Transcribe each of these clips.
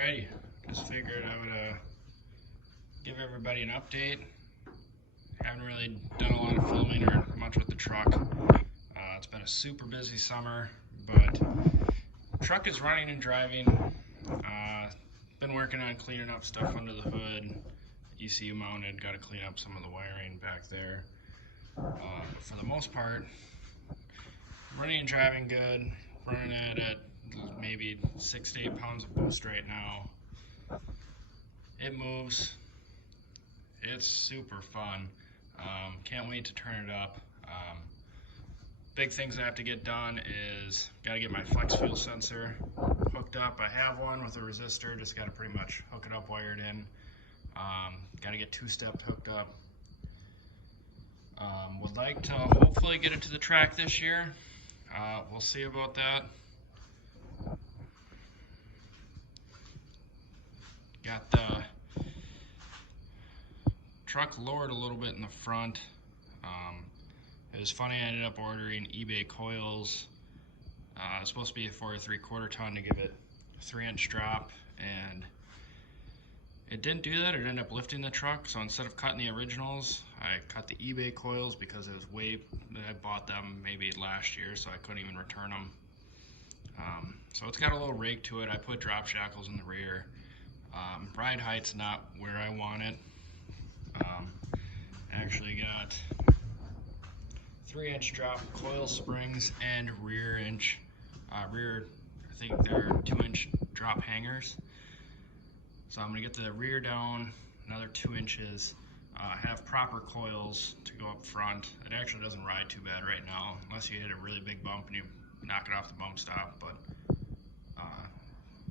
Alrighty, just figured I would give everybody an update. Haven't really done a lot of filming or much with the truck. It's been a super busy summer, but truck is running and driving. Been working on cleaning up stuff under the hood. ECU mounted, got to clean up some of the wiring back there. For the most part, running and driving good. Running it at maybe 6 to 8 pounds of boost right now. It moves. It's super fun. Can't wait to turn it up. Big things I have to get done is got to get my flex fuel sensor hooked up. I have one with a resistor, just got to pretty much hook it up, wired in. Got to get two-step hooked up. Would like to hopefully get it to the track this year. We'll see about that. Got the truck lowered a little bit in the front. It was funny, I ended up ordering eBay coils. It's supposed to be for a 3/4 ton to give it a 3-inch drop, and it didn't do that. It ended up lifting the truck, so instead of cutting the originals, I cut the eBay coils because it was I bought them maybe last year, so I couldn't even return them. So it's got a little rake to it. I put drop shackles in the rear. Ride height's not where I want it. Actually got 3-inch drop coil springs and rear, I think they're 2-inch drop hangers. So I'm gonna get the rear down another 2 inches, have proper coils to go up front. It actually doesn't ride too bad right now, unless you hit a really big bump and you knock it off the bump stop, but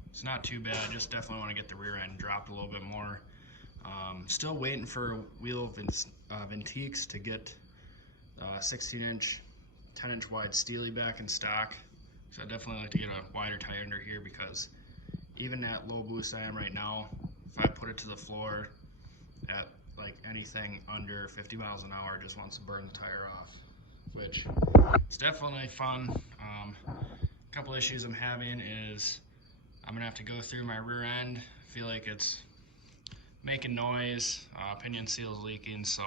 it's not too bad. Just definitely want to get the rear end dropped a little bit more. Still waiting for wheel Ventiques to get 16-inch, 10-inch wide Steely back in stock. So I'd definitely like to get a wider tire under here, because even at low boost I am right now, if I put it to the floor at like anything under 50 miles an hour, it just wants to burn the tire off, which it's definitely fun. A couple issues I'm having is I'm gonna have to go through my rear end. I feel like it's making noise, pinion seal's leaking, so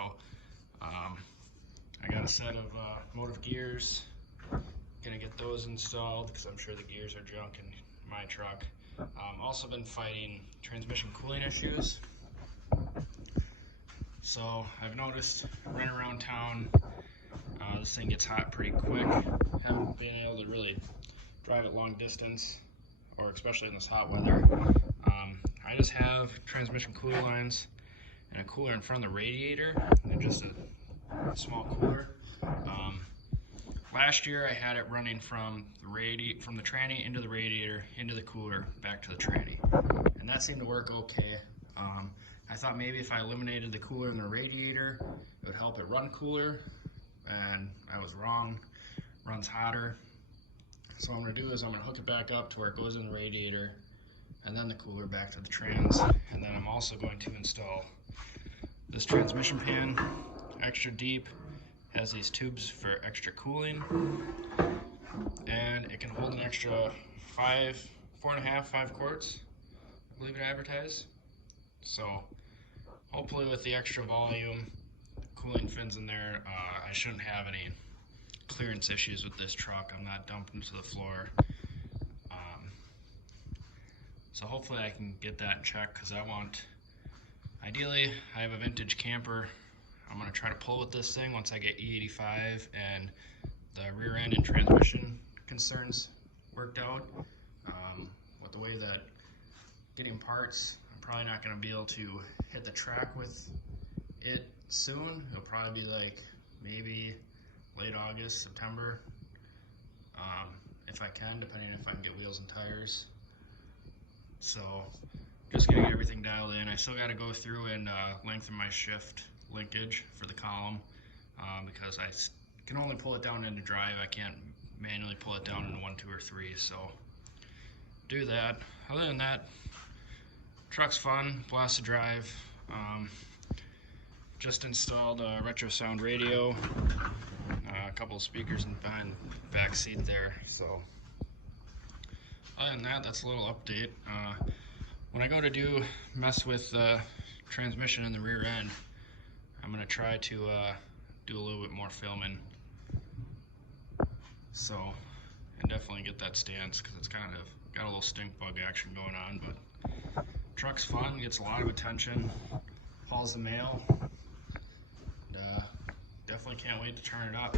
I got a set of motive gears. Gonna get those installed because I'm sure the gears are junk in my truck. Also been fighting transmission cooling issues. So I've noticed running around town, this thing gets hot pretty quick. Haven't been able to really drive it long distance, or especially in this hot weather. I just have transmission cooler lines and a cooler in front of the radiator, and just a small cooler. Last year I had it running from the tranny into the radiator, into the cooler, back to the tranny, and that seemed to work okay. I thought maybe if I eliminated the cooler in the radiator, it would help it run cooler, and I was wrong. Runs hotter. So what I'm going to do is I'm going to hook it back up to where it goes in the radiator, and then the cooler back to the trans. And then I'm also going to install this transmission pan, extra deep, has these tubes for extra cooling, and it can hold an extra 4.5 quarts, I believe it advertised. So hopefully with the extra volume, cooling fins in there, I shouldn't have any clearance issues with this truck. I'm not dumping to the floor. So hopefully I can get that in check, because ideally I have a vintage camper. I'm going to try to pull with this thing once I get E85 and the rear end and transmission concerns worked out. With the way that getting parts, I'm probably not going to be able to hit the track with it soon. It'll probably be like maybe late August, September, if I can, depending if I can get wheels and tires. So just getting everything dialed in. I still got to go through and lengthen my shift linkage for the column, because I can only pull it down into drive. I can't manually pull it down into 1, 2, or 3, so do that. Other than that, truck's fun, blast to drive. Just installed a retro sound radio, a couple of speakers behind the back seat there. So other than that, that's a little update. when I go to mess with the transmission in the rear end, I'm going to try to do a little bit more filming. So, and definitely get that stance because it's kind of got a little stink bug action going on. But truck's fun, gets a lot of attention, hauls the mail. And, definitely can't wait to turn it up.